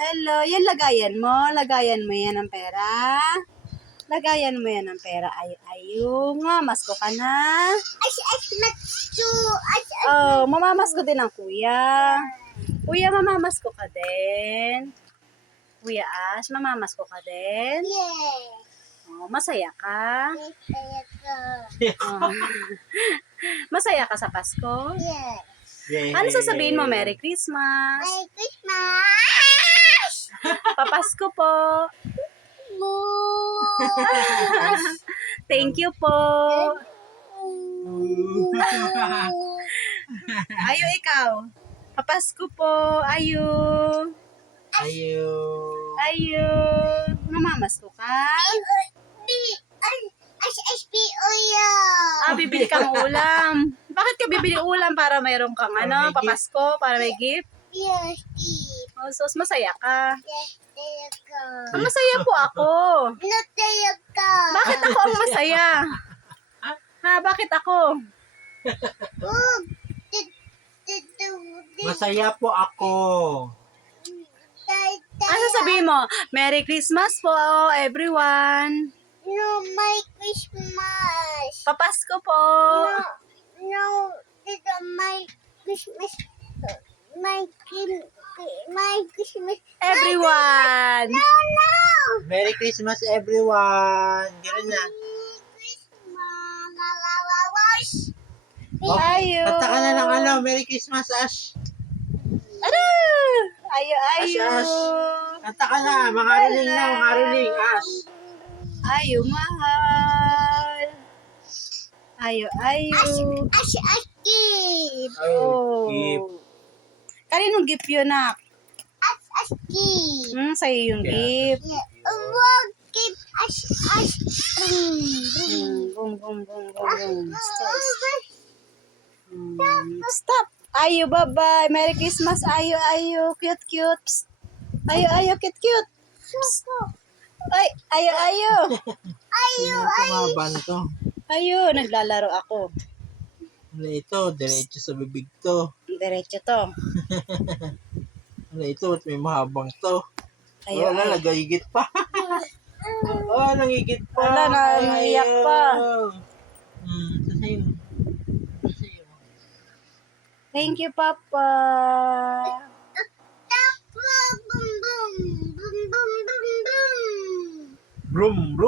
Hello, yan lagayan mo. Lagayan mo yan ng pera. Lagayan mo yan ng pera. Ayo nga, masko ka na. Oh, mamamasko din ang kuya. Kuya, mamamasko ka din. Kuya Ash, mamamasko ka din. Oh, masaya ka? Oh. Masaya ka sa Pasko? Ano sasabihin mo? Merry Christmas! Merry Christmas! Papasko po! Thank you po! Ayo ikaw! Papasko po! Ayo! Ayo. Ayo! Mamamasko ka? Ah, bibili kang ulam. Bakit ka bibili ulam? Para mayroon kang Para may papasko, para may gift? Yes, Steve. Oh, sus, masaya ka. Yes, tayo ka. Ah, masaya po ako. Not tayo ka. Bakit ako ang masaya? Ha, bakit ako? Masaya po ako. Ano sabihin mo? Merry Christmas po, everyone. No, Merry Christmas. Papasko po. No, dito Merry Christmas. Merry Christmas. Everyone. No, no. Merry Christmas everyone. Ganun na. Merry Christmas. Lalawawas. Ayo. Kanta ka na ng ano. Merry Christmas, Ash. Ano? Ayo, ayo. Ash. Kanta ka na. Mga ruling na. Mga ruling, Ash. Ayo, mahal. Ayo, ayo. Kid. Oh. Gift. Kaninong gift yun, nak? Kid. Sa'yo yung gift. Wag keep Boom, boom, boom, boom, boom. Stop. Ayo, bye-bye. Merry Christmas. Ayo, ayo. Cute, cute. Psst. Ayo, ayo. Cute, cute. Psst. Ay, ayo, ayo. Tumaba na to. Ayo, naglalaro ako. Ano ito? Diretso sa bibig to. Diretso to. Ano ito? May mahabang to. Ayo, Wala, ayo. nagigit pa. Oh, nangigit pa. Wala, nangiyak pa. Sasayo. Sasayo. Thank you, Papa. Boom boom boom boom boom boom boom. Brum, brum.